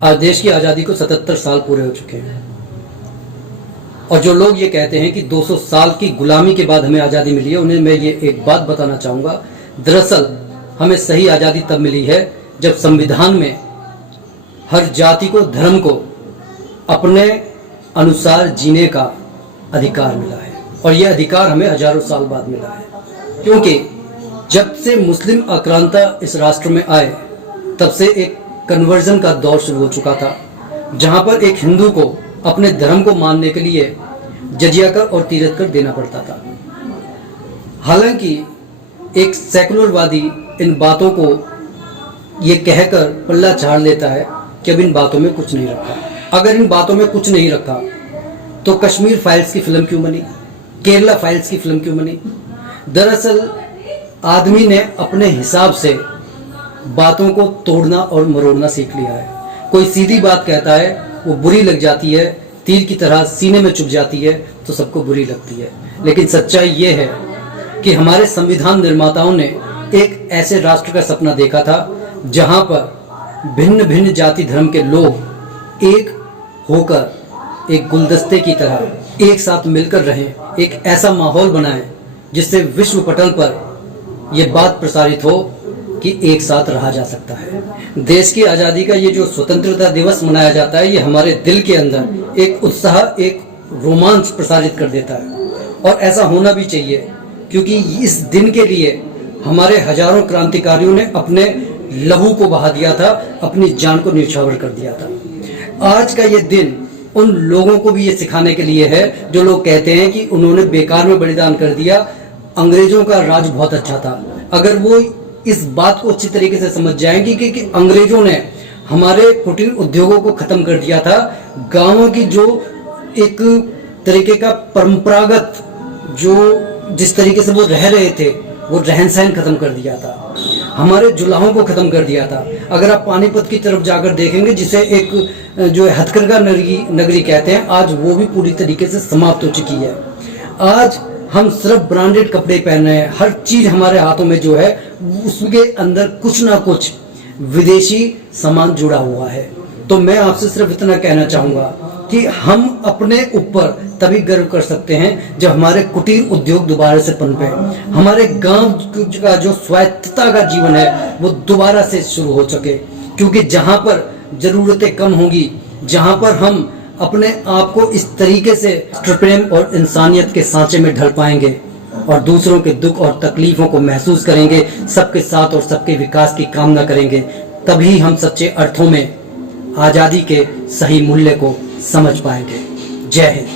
आज देश की आज़ादी को 77 साल पूरे हो चुके हैं और जो लोग ये कहते हैं कि 200 साल की गुलामी के बाद हमें आज़ादी मिली है, उन्हें मैं ये एक बात बताना चाहूँगा। दरअसल हमें सही आज़ादी तब मिली है जब संविधान में हर जाति को, धर्म को अपने अनुसार जीने का अधिकार मिला है और ये अधिकार हमें हजारों साल बाद मिला है। क्योंकि जब से मुस्लिम आक्रांता इस राष्ट्र में आए तब से एक कन्वर्जन का दौर शुरू हो चुका था, जहां पर एक हिंदू को अपने धर्म को मानने के लिए जजिया कर और तीरथ कर देना पड़ता था। हालांकि एक सेकुलरवादी इन बातों को ये कहकर पल्ला झाड़ लेता है कि अब इन बातों में कुछ नहीं रखा। अगर इन बातों में कुछ नहीं रखा तो कश्मीर फाइल्स की फिल्म क्यों बनी, केरला फाइल्स की फिल्म क्यों बनी? दरअसल आदमी ने अपने हिसाब से बातों को तोड़ना और मरोड़ना सीख लिया है। कोई सीधी बात कहता है, वो बुरी लग जाती है, तीर की तरह सीने में चुभ जाती है तो सबको बुरी लगती है। लेकिन सच्चाई ये है कि हमारे संविधान निर्माताओं ने एक ऐसे राष्ट्र का सपना देखा था जहां पर भिन्न भिन्न जाति धर्म के लोग एक होकर एक गुलदस्ते की तरह एक साथ मिलकर रहें, एक ऐसा माहौल बनाएं जिससे विश्व पटल पर यह बात प्रसारित हो कि एक साथ रहा जा सकता है। देश की आज़ादी का ये जो स्वतंत्रता दिवस मनाया जाता है, ये हमारे दिल के अंदर एक उत्साह, एक रोमांच प्रसारित कर देता है और ऐसा होना भी चाहिए, क्योंकि इस दिन के लिए हमारे हजारों क्रांतिकारियों ने अपने लहू को बहा दिया था, अपनी जान को न्यौछावर कर दिया था। आज का ये दिन उन लोगों को भी ये सिखाने के लिए है जो लोग कहते हैं कि उन्होंने बेकार में बलिदान कर दिया, अंग्रेजों का राज बहुत अच्छा था। अगर वो इस बात को अच्छी तरीके से समझ जाएंगे कि अंग्रेजों ने हमारे कुटीर उद्योगों को खत्म कर दिया था, गांवों की जो एक तरीके का परंपरागत जो जिस तरीके से वो रह रहे थे वो रहन सहन खत्म कर दिया था, हमारे जुलाहों को खत्म कर दिया था। अगर आप पानीपत की तरफ जाकर देखेंगे, जिसे एक जो हथकरघा नगरी कहते हैं, आज वो भी पूरी तरीके से समाप्त हो चुकी है। आज हम सिर्फ ब्रांडेड कपड़े पहन रहे हैं, हर चीज हमारे हाथों में जो है उसके अंदर कुछ ना कुछ विदेशी सामान जुड़ा हुआ है। तो मैं आपसे सिर्फ इतना कहना चाहूंगा कि हम अपने ऊपर तभी गर्व कर सकते हैं जब हमारे कुटीर उद्योग दोबारा से पनपे, हमारे गांव का जो स्वायत्तता का जीवन है वो दोबारा से शुरू हो सके। क्योंकि जहां पर जरूरतें कम होंगी, जहां पर हम अपने आप को इस तरीके से प्रेम और इंसानियत के सांचे में ढल पाएंगे और दूसरों के दुख और तकलीफों को महसूस करेंगे, सबके साथ और सबके विकास की कामना करेंगे, तभी हम सच्चे अर्थों में आज़ादी के सही मूल्य को समझ पाएंगे। जय हिंद।